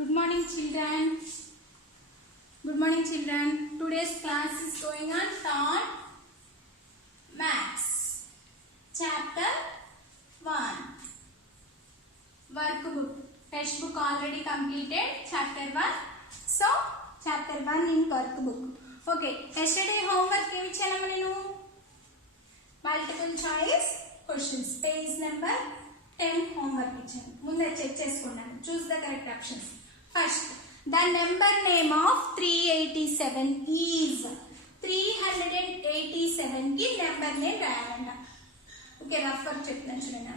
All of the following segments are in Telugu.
Good morning, children. Good morning, children. Today's class is going on Maths. Chapter 1. Workbook. Textbook already completed. Chapter 1. So, Chapter 1 in workbook. Okay. Yesterday homework ఏమి ఇచ్చాను నేను? Multiple choice questions. Page number 10 homework ఇచ్చాను. ముందే చెక్ చేసుకున్నాను. Choose the correct options. First, the number name of 387 is 387 की number name రాయాలంట. ఓకే రఫ్ వర్క్ చెప్తాను చూడండి.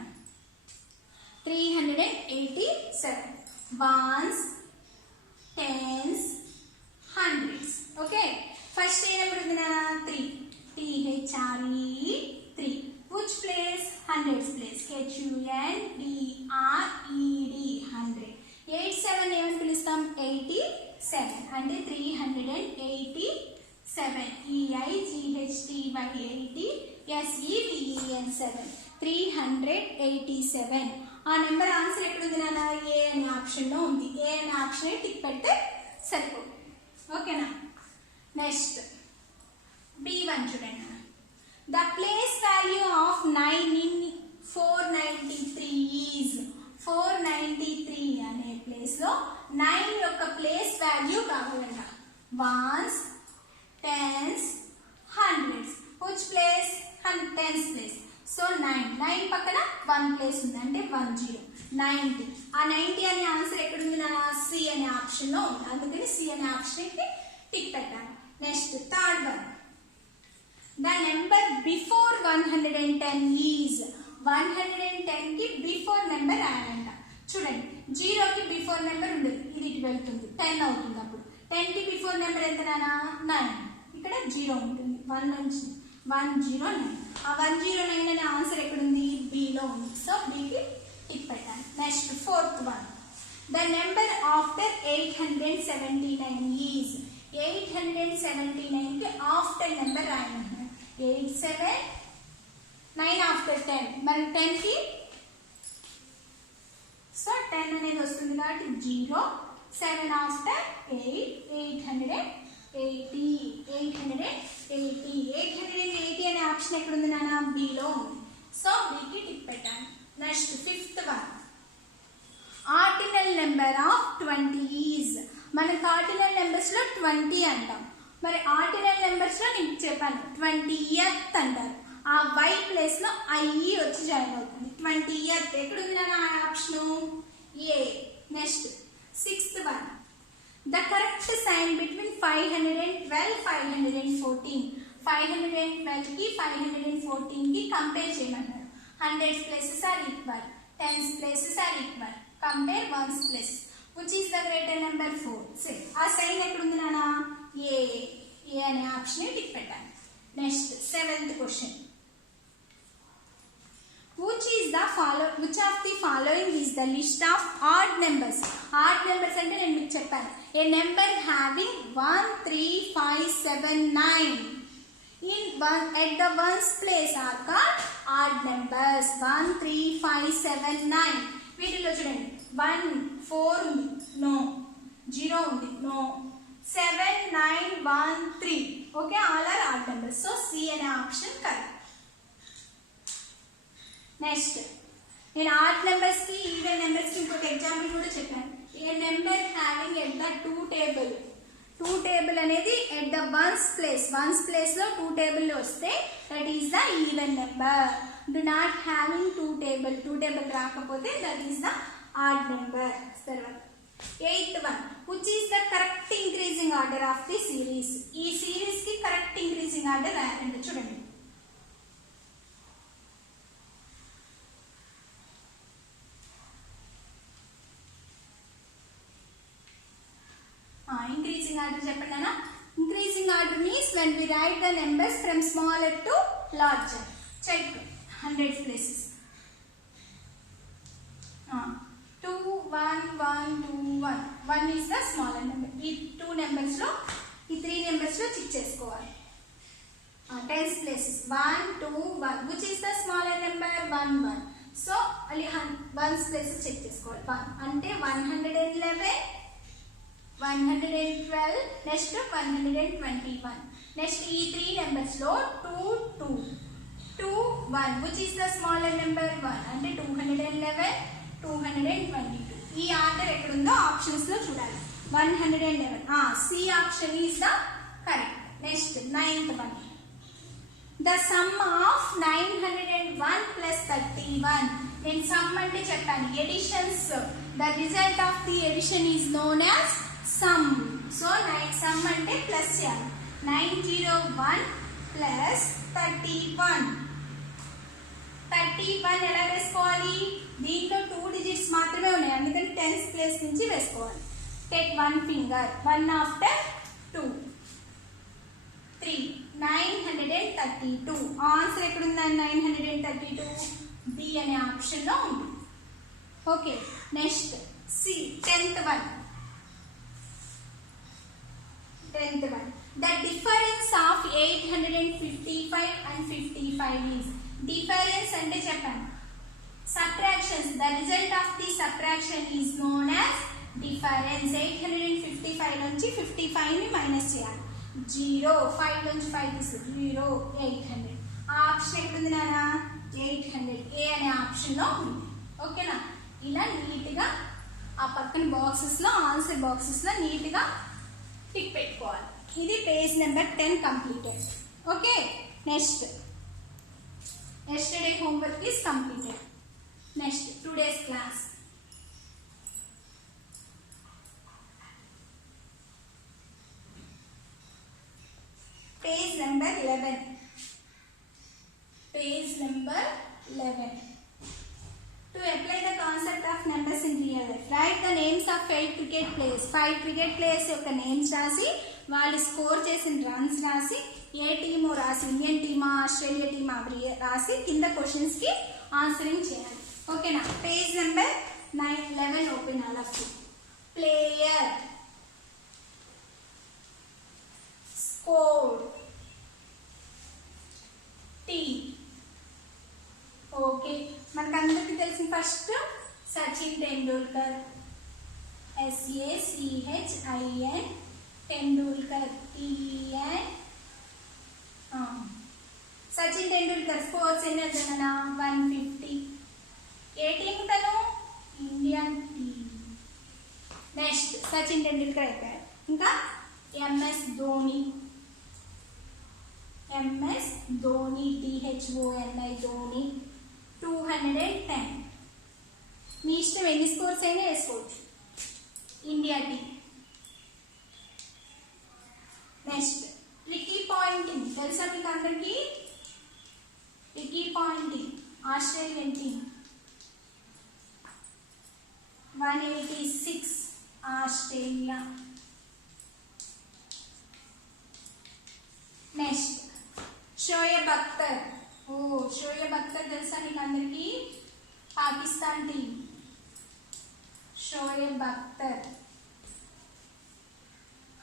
387 ones, tens, hundreds. Okay first ఏ నెంబర్ ఉంది నా 3 THRE 3 which place? Hundreds place. HUNDRED 100. 87 ఏమని పిలుస్తాం? 87 అంటే 387 EIGHTY 80 SEVEN 7 387. ఆ నెంబర్ ఆన్సర్ ఎక్కడుంది నాన్న? ఏ అనే ఆప్షన్లో ఉంది. ఏ అనే ఆప్షన్ టిక్ పెడితే సరిపోతుంది. ఓకేనా? నెక్స్ట్ B1 చూడండి. The place value of 9 in 493 is 493 అనే ప్లేస్ లో 9 యొక్క ప్లేస్ వాల్యూ కావాలంట. Ones, tens, hundreds. Which place? Tens place. So 9 పక్కన 1 ప్లేస్ ఉంది అంటే 10 90. ఆ 90 అనే ఆన్సర్ ఎక్కడుంది నా? సి అనే ఆప్షన్ లో ఉంది. అందుకని సి అనే ఆప్షన్ కి టిక్ పెట్టాను. Next third one. The number before 110 is 110 కి బిఫోర్ నెంబర్ రాయాలంట. చూడండి 0 కి బిఫోర్ నెంబర్ ఉండదు, ఇది ఇటు వెళ్తుంది 10 అవుతుంది. అప్పుడు 10 కి బిఫోర్ నెంబర్ ఎంత నానా? 9. ఇక్కడ 0 ఉంటుంది. 1 నుంచి 109. ఆ 109 అనే ఆన్సర్ ఎక్కడుంది? బిలో ఉంది. సో బికి టిక్ పెట్టాలి. Next fourth one. The number after 879 is 879 కి ఆఫ్టర్ నెంబర్ రాయాలంట. 87 9 ఆఫ్టర్ 10. మరి 10 కి సో 10 అనేది వస్తుంది కాబట్టి 0. 7 ఆఫ్టర్ 8 880 880 అనే ఆప్షన్ ఎక్కడ ఉంది నాన్న? బిలో ఉంది. సో బికి టిక్ పెట్టాను. Next fifth one. Ordinal number of 20 is. మనకు ఆర్డినల్ నెంబర్స్ లో 20 అంటాం. మరి ఆర్డినల్ నెంబర్స్ లో నేను చెప్పాను 20th అంటారు. ఆ y ప్లేస్ లో IE వచ్చి జాయిన్ అవుతుంది. 20th ఎక్కడుంది నా option? A. Next sixth one. The correct sign between 512 514. 512 కి 514 కి కంపేర్ చేయమన్నారు. 100s places are equal, 10s places are equal. Compare 1s places. Which is the greater number? 4. ఆ సైన్ ఎక్కడుంది నానా? ఏ. ఏ అనే ఆప్షన్ టిక్ పెట్టాను. Next seventh question. Which of the following is the list of odd numbers? Odd numbers అంటే నేను మీకు చెప్పాను. A number having 1 3 5 7 9 at the ones place are called odd numbers. 1 3 5 7 9. వీటిలో చూడండి 1 4 ఉంది, నో. 0 ఉంది, no. 7 9 1 3. Okay, all are odd numbers. So C అనే ఆప్షన్ కరెక్ట్. నెక్స్ట్ నేను ఆడ్ నెంబర్స్ కి ఈవెన్ నెంబర్స్ కి ఇంకొక ఎగ్జాంపుల్ కూడా చెప్పాను. A number having at the 2 table అనేది ఎట్ ద వన్స్ ప్లేస్ లో 2 టేబుల్ వస్తే that is the even number. Do not having 2 table రాకపోతే that is the odd number. తర్వాత eighth one. Which is the correct increasing order of the series? ఈ సిరీస్ కి కరెక్ట్ ఇంక్రీజింగ్ ఆర్డర్ రాయండి. చూడండి increasing order చెప్పండి అన్న. increasing order means when we write the numbers from smaller to larger. check 100 places. 2 1 1 2 1. 1 is the smaller number. ఈ 2 numbers లో ఈ 3 numbers లో చెక్ చేసుకోవాలి. 10s places 1 2 1. which is the smaller number? 1 1. So అది 1s places చెక్ చేసుకోవాలి. 1 అంటే 111 112, నెక్స్ట్ 121. నెక్స్ట్ ఈ 3 నెంబర్స్ లో 2 2 2 1 which is the smaller number 1 అంటే 211 222. ఈ ఆర్డర్ ఎక్కడుందో ఆప్షన్స్ లో చూడాలి. 111 C option is the correct. Next 9th one. The sum of 901 plus 31. నేను సమ్ అంటే చెప్పాను editions. The result of the addition is known as sum. So some అంటే ప్లస్ చేయాలి. 901 plus 31. 31 ఎలా వేసుకోవాలి? దీంట్లో 2 digits మాత్రమే ఉన్నాయి, అందుకని 10th ప్లేస్ నుంచి వేసుకోవాలి. Take one finger, 1 after 2 3 932. Answer ఎక్కడ ఉందండి? 932 బి అనే ఆప్షన్ లో ఉంది. Okay, next C 10th one. The difference of 855 and 55 is. Difference అంటే చెప్పాను subtractions. The result of the subtraction is known as difference. 855 నుంచి 55 ని మైనస్ చేయాలి. 0 5 నుంచి 5 తీసు 0 800. ఆ ఆప్షన్ ఎక్కడ ఉంది నాన్న? 800 ఏ అనే ఆప్షన్ లో ఉంది. ఓకేనా? ఇలా నీట్ గా ఆ పక్కన బాక్సెస్ లో ఆన్సర్ బాక్సెస్ లో నీట్ గా టిక్ పెట్టుకోవాలి. ఇది page number 10 completed. Okay, next yesterday homework is completed. Next today's class. Page number 11. Page number 11. To apply the concept of numbers in real life, write the names of 5 cricket players. 5 cricket players యొక్క నేమ్స్ రాసి వాళ్ళు స్కోర్ చేసిన రన్స్ రాసి ఏ టీము రాసి ఇండియన్ టీమా ఆస్ట్రేలియా టీమా రాసి కింద క్వశ్చన్స్ కి ఆన్సరింగ్ చేయాలి. ఓకేనా? పేజ్ నెంబర్ 11 ఓపెన్ అవ్వచ్చు. Player, score, T. ఓకే, మనకందరికి తెలిసిన first Sachin Tendulkar, SACHIN Tendulkar TN. Sachin Tendulkar scores ఎన్ని వచ్చాయన్నా? 150. ఏ టీం తను? Indian team. Next Sachin Tendulkar అయిపోయారు. ఇంకా MS ధోని, THONI ధోని 210. మీ ఇష్టం ఎన్ని స్కోర్స్ అయినా వేసుకోవచ్చు. India team. Next Ricky Poynting తెలుసా మీకు అందరికి? Ricky Poynting Australian team 186 Australia. Next Shoaib Akhtar. Shoaib Akhtar తెలుసా మీకు అందరికి? పాకిస్తాన్ టీం. షోయబ్ అఖ్తర్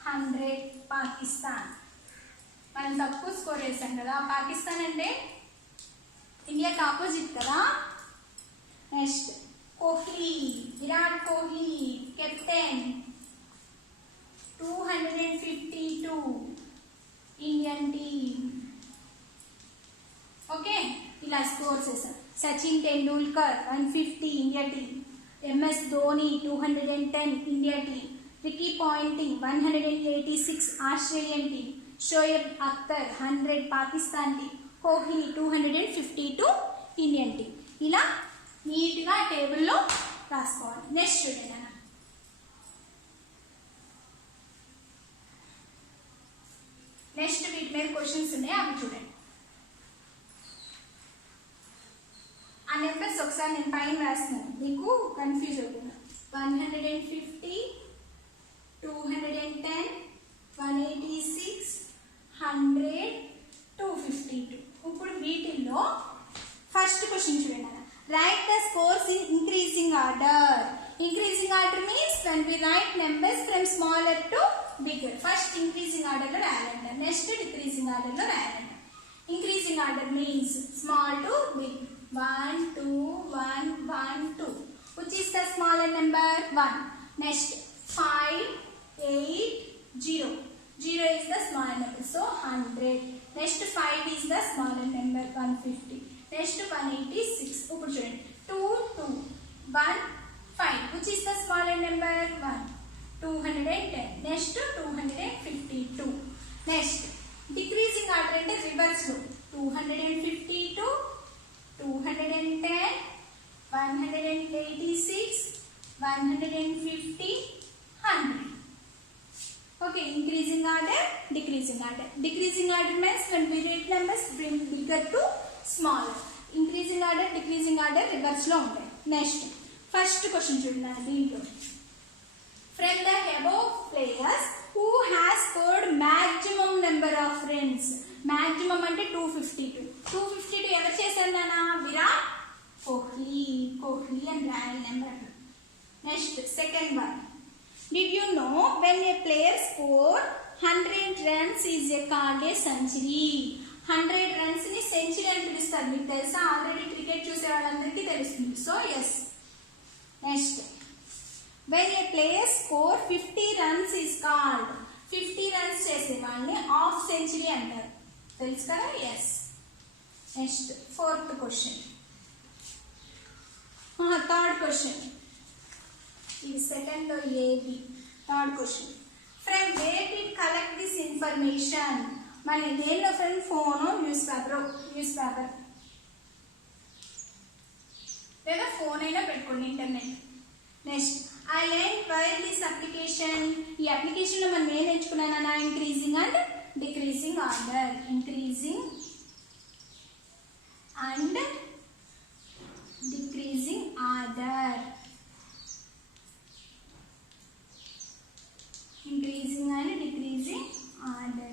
100 పాకిస్తాన్. మనం తక్కువ స్కోర్ చేసాం కదా. పాకిస్తాన్ అంటే ఇండియాకి ఆపోజిట్ కదా. Next Kohli, Virat Kohli captain 252 Indian team. Okay, ఇలా స్కోర్ చేసాం. Sachin Tendulkar 150 India team. MS Dhoni 210 India team. Ricky Poynting 186 Australian team. Shoaib Akhtar 100 Pakistan team. Kohli 252 Indian team. ఇలా నీట్గా టేబుల్లో రాసుకోవాలి. నెక్స్ట్ చూడండి అన్న, నెక్స్ట్ వీటి మీద క్వశ్చన్స్ ఉన్నాయి, అవి చూడండి. ఆ నెంబర్స్ ఒకసారి నేను పైన రాస్తున్నాను, మీకు కన్ఫ్యూజ్ అవుతుంది. 150 210 186 100 252. ఇప్పుడు వీటిల్లో ఫస్ట్ క్వశ్చన్ చూడండి అన్న. Right the scores in increasing order. Increasing order means when we write numbers from smaller to bigger. First increasing order లో రాయాలంట, నెక్స్ట్ డిక్రీజింగ్ ఆర్డర్ లో రాయాలంట. Increasing order means small to big. 1 2 1 1 2. Which is the smaller number? 1. Next 5 8 0 0 is the small number, so 100. Next 5 is the smaller number, 150. Next 186. ఇప్పుడు చూడండి 2 2 1 5, which is the smaller number? 1. 210. Next 252. Next decreasing order అంటే రివర్స్ లో 252 210 186 150 100. Okay, increasing order, decreasing order. Decreasing order means when we read numbers from bigger to smaller. Increasing order, decreasing order reverse లో ఉంటాయి. Next first question చూడండి దీంట్లో. From the above players who has scored maximum number of runs. Maximum అంటే 252. 252 ఎవరు చేశారు నాన్న? విరాట్ కోహ్లీ. కోహ్లీ అని రాయాలి number. Next second one. Did you know when a player score 100 runs is called a century? 100 runs ni century అని పిలుస్తారు. మీకు తెలుసా? ఆల్రెడీ క్రికెట్ చూసే వాళ్ళందరికీ తెలుస్తుంది. So yes. Next when a player score 50 runs is called, 50 runs చేసే వాళ్ళని హాఫ్ సెంచరీ అంటారు. తెలుసు కదా? Yes. Next fourth question. Third question. ఇది సెకండ్ లో A B. Third question. From where did collect this information? మన దేనిలో ఫ్రెండ్? ఫోన్, న్యూస్ పేపర్ లేదా ఫోన్ అయినా పెట్టుకోండి, internet. Next I like wire this application. ఈ అప్లికేషన్ లో మనం ఏం నేర్చుకున్నానా? Increasing and decreasing order. Increasing and decreasing order. Increasing and decreasing order.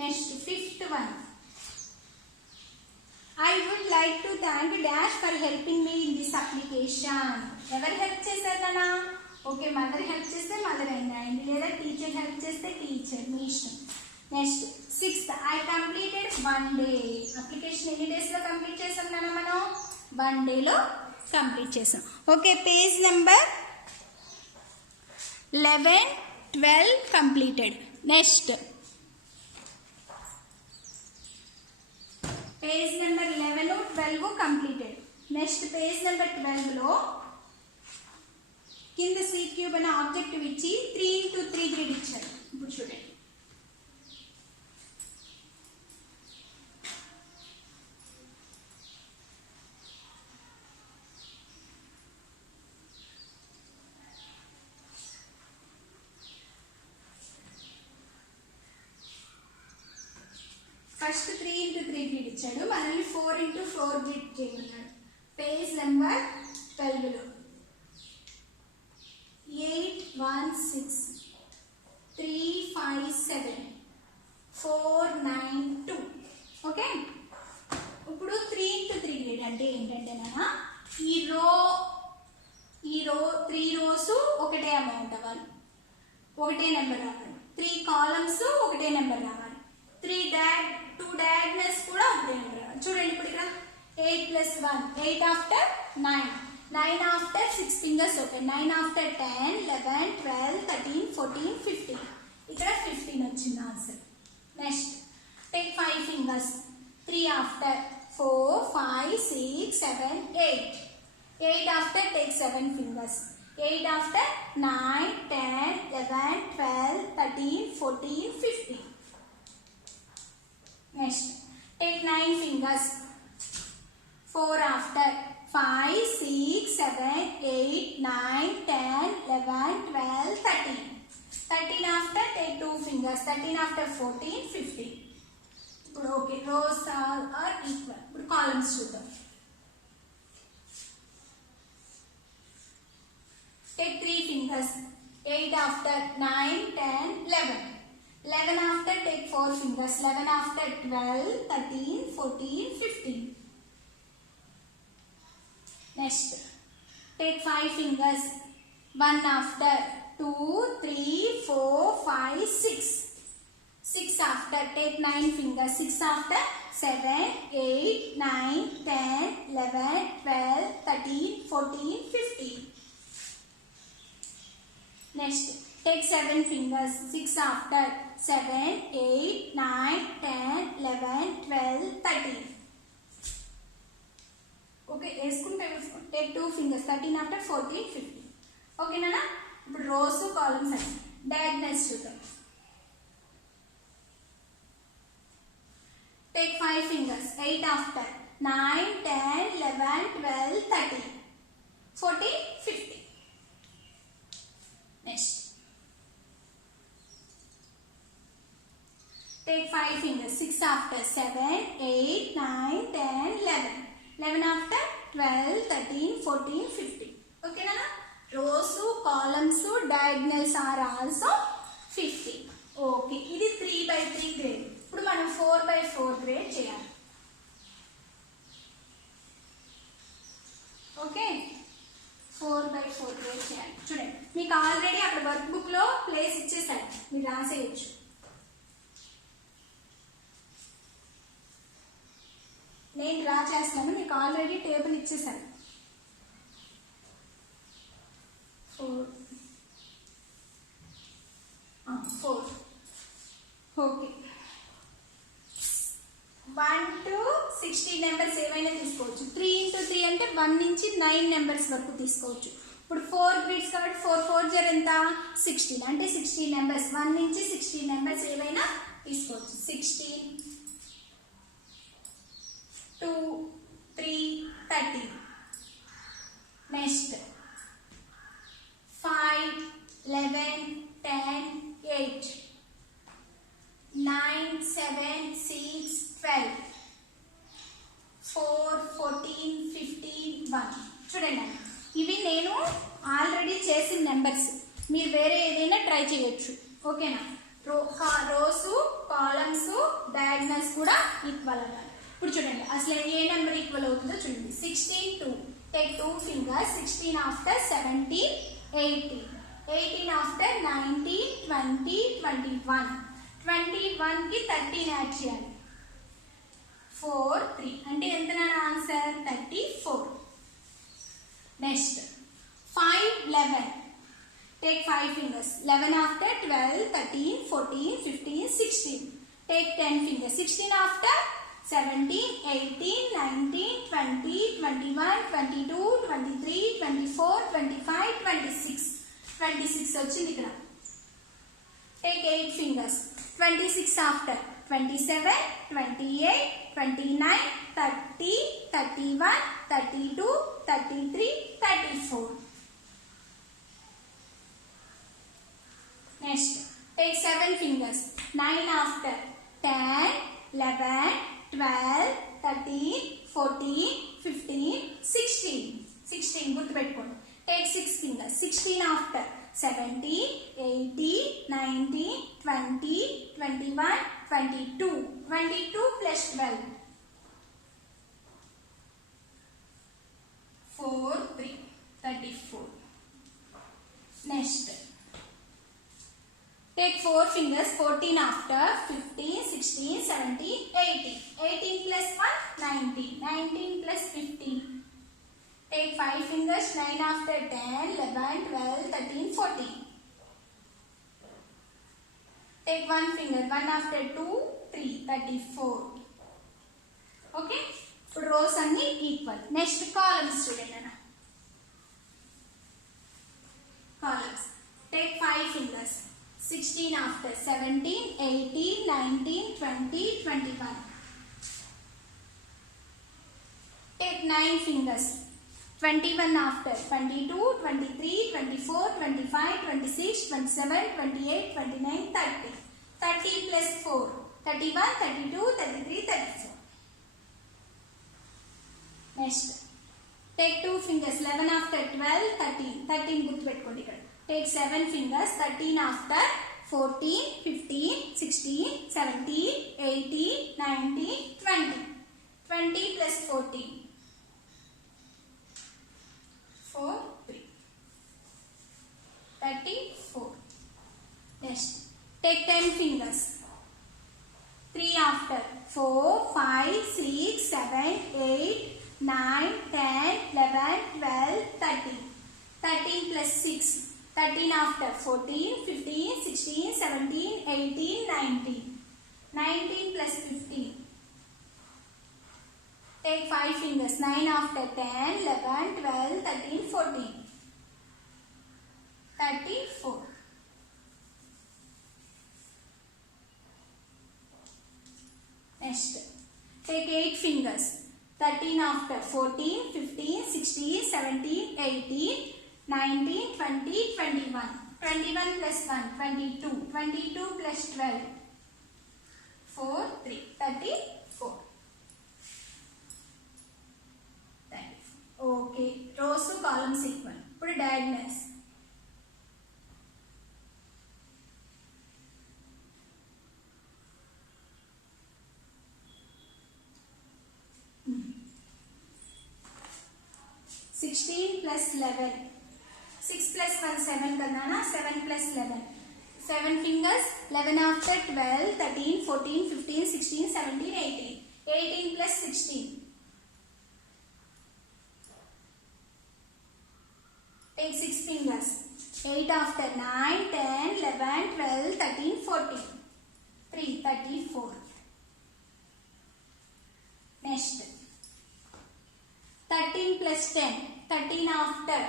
Next fifth one. I would like to thank Dash for helping me in this application. ఎవరు హెల్ప్ చేశారు నాన్న? ఓకే, మదర్ హెల్ప్ చేస్తే మదర్ అయింది, లేదా టీచర్ హెల్ప్ చేస్తే టీచర్, మీ ఇష్టం. Next sixth. I completed 1 day. Application ఎన్ని డేస్ లో కంప్లీట్ చేసాం నాన్న? మనం 1 day లో కంప్లీట్ చేసాం. Okay, page number 11 12 completed. Next page number 11 12 completed. Next page number 12 లో కింద సీట్ క్యూబ్ అనే ఆబ్జెక్టివ్ ఇచ్చి 3 into 3 గ్రిడ్ ఇచ్చారు. ఇప్పుడు చూడండి. ఫస్ట్ 3 into 3 గ్రిడ్ ఇచ్చాడు, మనల్ని 4 into 4 గ్రిడ్ చేయమన్నాడు. పేజ్ నెంబర్ 12 లో 8 1 6 3 5 7 4 9 2. ఓకే, ఇప్పుడు 3 into 3 గ్రిడ్ అంటే ఏంటంటే నాన్న, ఈ రో 3 rows ఒకటే అమౌంట్ అవ్వాలి, ఒకటే నెంబర్ రావాలి. 3 columns ఒకటే నెంబర్ రావాలి. 2 diagonals కూడా ఒకటే నెంబర్ రావాలి. చూడండి ఇప్పుడు ఇక్కడ 8 plus 1 8 after 9 9 after 6 fingers open 9 after 10 11 12 13 14 15. ఇక్కడ 15 వచ్చింది answer. Next take 5 fingers 3 after 4 5 6 7 8 8 after take 7 fingers 8 after 9 10 11 12 13 14 15. Next take 9 fingers 4 after 5 6 7 8 9 10 11 12 13 13 after take 2 fingers 13 after 14 15. ఇప్పుడు ఓకే, రోస్ ఆర్ ఈక్వల్. ఇప్పుడు కాలమ్స్ చూద్దాం. take 3 fingers 8 after 9 10 11 11 after take 4 fingers 11 after 12 13 14 15. Next take 5 fingers 1 after 2 3 4 5 6 6 after take 9 fingers 6 after 7 8 9 10 11 12 13 14 15. Next Take 7 fingers. 6 after. 7, 8, 9, 10, 11, 12, 13. Okay, take 2 fingers. 13 after. 14, 15. Okay, Nana? ఇప్పుడు rows columns అని diagonals చూద్దాం. Take 5 fingers. 8 after. 9, 10, 11, 12, 13, 14, 15. Next. Take 5 fingers. 6 after. 7, 8, 9, 10, 11. 11 after. 12, 13, 14, 15. Okay, Nana? Rows, columns, diagonals are also 15. Okay. ఇది 3/3 grade. ఇప్పుడు మనం 4/4 grade చేయాలి. ఓకే 4/4 గ్రేడ్ చేయాలి. చూడండి మీకు ఆల్రెడీ అక్కడ వర్క్ బుక్ లో ప్లేస్ ఇచ్చేసారు, మీరు రాసేయచ్చు. నేను డ్రా చేస్తాను, మీకు ఆల్రెడీ టేబుల్ ఇచ్చేసాను. 4 ఓకే 1 to 16 నెంబర్స్ ఏమైనా తీసుకోవచ్చు. 3 into 3 అంటే 1 నుంచి 9 నెంబర్స్ వరకు తీసుకోవచ్చు. ఇప్పుడు 4 గ్రిడ్స్ కాబట్టి 4 4 జర్ ఎంత 16 అంటే 16 నెంబర్స్ 1 నుంచి 16 నెంబర్స్ ఏమైనా తీసుకోవచ్చు. 16 2 3 30. నెక్స్ట్ 5 11 10 8 9 7 6 12 4 14 15 1. చూడండి ఇవి నేను ఆల్రెడీ చేసిన నెంబర్స్, మీరు వేరే ఏదైనా ట్రై చేయొచ్చు. ఓకేనా? రోస్ కాలమ్స్ డయాగ్నల్స్ కూడా ఈక్వల్ అవ్వాలి. ఇప్పుడు చూడండి అసలు ఏ నెంబర్ ఈక్వల్ అవుతుందో చూడండి. 16 2. Take 2 fingers. 16 after. 17 18. 18 after. 19 20 21. 21 కి 13 యాడ్ చేయాలి. 4 3 అంటే ఎంత నా answer 34. Next 5 11. Take 5 fingers. 11 after. 12 13 14 15 16. Take 10 fingers. 16 after. 17 18 19 20 21 22 23 24 25 26. 26 వచ్చింది ఇక్కడ. Take 8 fingers. 26 after. 27 28 29 30 31 32 33 34. Next, take 7 fingers. 9 after. 10 11 12 13 14 15 16. 16 గుర్తుపెట్టుకోండి. Take 6 fingers. 16 after. 17 18 19 20 21 22. 22 plus 12. 4 3 34. Next, take 4 fingers. 14 after. 15 16 17 18. 18 plus 1 19. 19 plus 15. Take 5 fingers. 9 after. 10 11 12 13 14. Take 1 finger. 1 after. 2 3 34. Okay, ఇప్పుడు రోస్ అన్ని ఈక్వల్. నెక్స్ట్ కాలమ్స్ చూడండి అన్న. Columns take 5 fingers. 16 after. 17 18 19 20 21. Take 9 fingers. 21 after. 22 23 24 25 26 27 28 29 30. 30 plus 4 31 32 33 34. Next, take 2 fingers. 11 after. 12 13. 13 గుర్తుపెట్టుకోండి ఇక్కడ. Take 7 fingers. 13 after. 14 15 16 17 18 19 20. 20 plus 14. 4 3 34. Next, take 10 fingers. 3 after. 4 5 6 7 8 9 10 11 12 13. 13 plus 6 13 after 14, 15, 16, 17, 18, 19. 19 plus 15. Take 5 fingers. 9 after 10, 11, 12, 13, 14. 34. Next. Take 8 fingers. 13 after 14, 15, 16, 17, 18, 19, 20, 21. 21 plus 1, 22. 22 plus 12, 4, 3. 34. Okay. Rows to columns equal. Put a diagonals. Sixteen plus 11. 6 plus 1 7 kadana. 7 plus 11. 7 fingers. 11 after 12, 13, 14, 15, 16, 17, 18. 18 plus 16. Take 6 fingers. 8 after 9, 10, 11, 12, 13, 14. 3, 34. Next. 13 plus 10. 13 after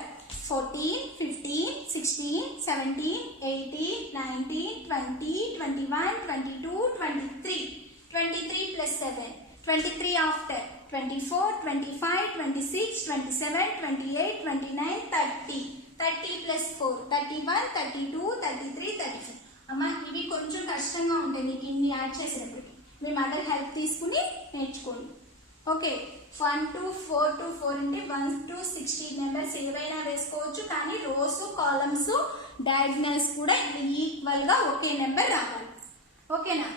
14, 15, 16, 17, 18, 19, 20, 21, 22, 23. 23 plus 7. 23 after 24, 25, 26, 27, 28, 29, 30. 30 plus 4, 31, 32, 33, 34. అమ్మా ఇవి కొంచెం కష్టంగా ఉంటాయి నీకు ఇన్ని యాడ్ చేసేటప్పటికి మీ మదర్ హెల్ప్ తీసుకుని నేర్చుకోండి. ఓకే 1 to 4 to 4 అంటే 1 to 16 నెంబర్స్ ఏవైనా వేసుకోవచ్చు, కానీ రోస్ కాలమ్స్ డయాగ్నల్స్ కూడా ఈక్వల్ గా ఒకే నెంబర్ రావాలి. ఓకేనా?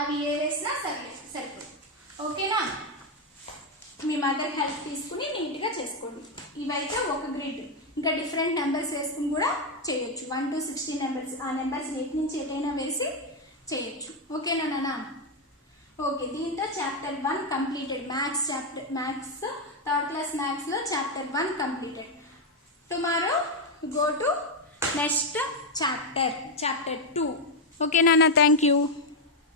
అవి ఏ వేసినా సరిపోతుంది. ఓకేనా? మీ మదర్ హెల్ప్ తీసుకుని నీట్గా చేసుకోండి. ఇవైతే ఒక గ్రిడ్. ఇంకా డిఫరెంట్ నెంబర్స్ వేసుకుని కూడా చేయొచ్చు. 1 to 16 నెంబర్స్, ఆ నెంబర్స్ ఎటు నుంచి ఎటైనా వేసి చేయొచ్చు. ఓకేనా నాన్న? ఓకే, దీంతో chapter 1 completed. Maths third class మ్యాథ్స్లో chapter 1 completed. Tomorrow go to next chapter 2. Okay నాన్న, థ్యాంక్ యూ.